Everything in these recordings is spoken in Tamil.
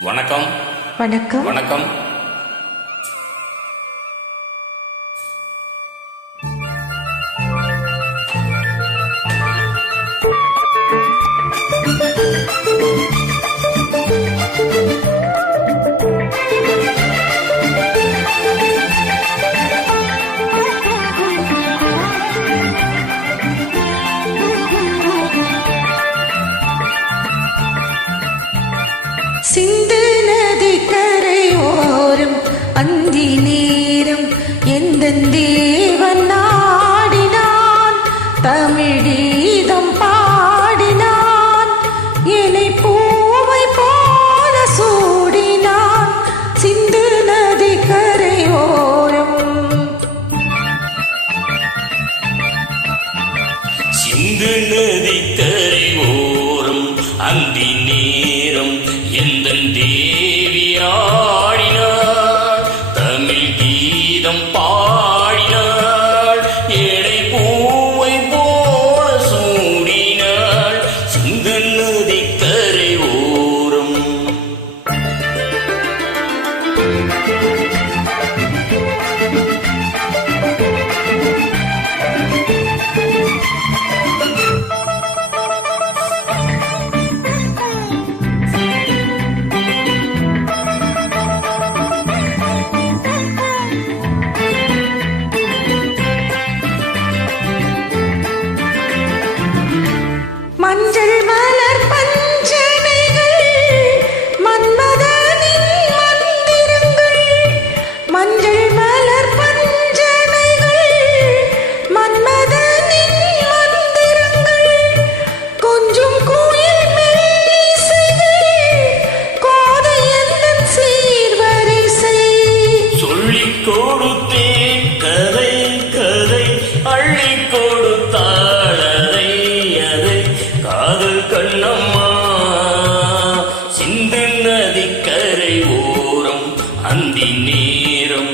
வணக்கம். வணக்கம். வணக்கம். சிந்து நதி கரையோரம் அந்தி நேரம் எந்தன் தேவன் நாடினான், தமிழ் கீதம் பாடினான், என்னை பூவை போல சூடினான். சிந்து நதி கரையோரம், சிந்து நதி கரையோரம் அந்தி நேரம் எந்தன் தேவி ஆடினாள், தமிழ் கீதம் பாடினாள், ஏழை பூவை போல சூடினாள். சிந்து நதி கரையோரம். மஞ்சள் மலர் பஞ்சனைகள் மன்மதனின் மந்திரங்கள், மஞ்சள் மலர் பஞ்சனைகள் மன்மதனின் மந்திரங்கள், கொஞ்சம் குயில் மெல்லிசைகள் கோதை எந்தன் சீர்வரிசை. சொல்லிக் கொடுத்தேன் கதை கதை, அள்ளிக் கொடுத்தாள் அதை அதை, காதல் கண்ணம்மா. சிந்து நதி கரை ஓரம் அந்தி நேரம்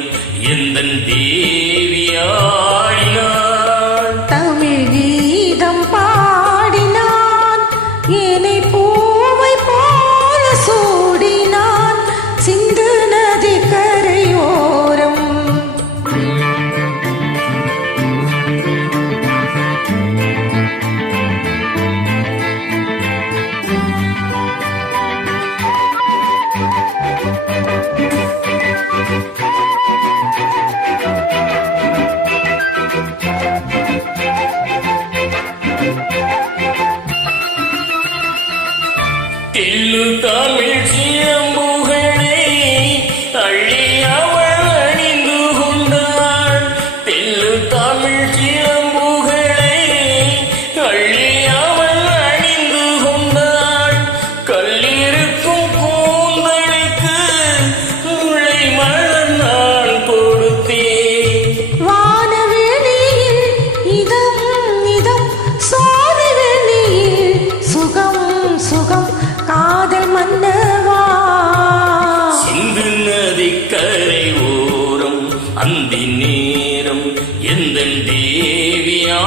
எந்தன் தேவி ஆடினாள், தமிழ் கீதம் பாடினான், என்னை பூவை போல சூடினான். சிந்து நதி கரையோரம். தெல்லு தமிழ் சிலம்புகளை அள்ளி அவள் அணிந்து கொண்டாள், தெல்லு தமிழ் சிலம்புகளை அள்ளி அவள் அணிந்து கொண்டாள். கல்லிருக்கும் கூந்தலுக்கு முளை மலர் நான் கொடுத்தேன். வானவெளியில் இதம் இதம், சோதவெளியில் சுகம் சுகம், காதல் மன்னவா. சிந்து நதி கரை ஓரம் அந்தி நேரம் எந்தன் தேவியா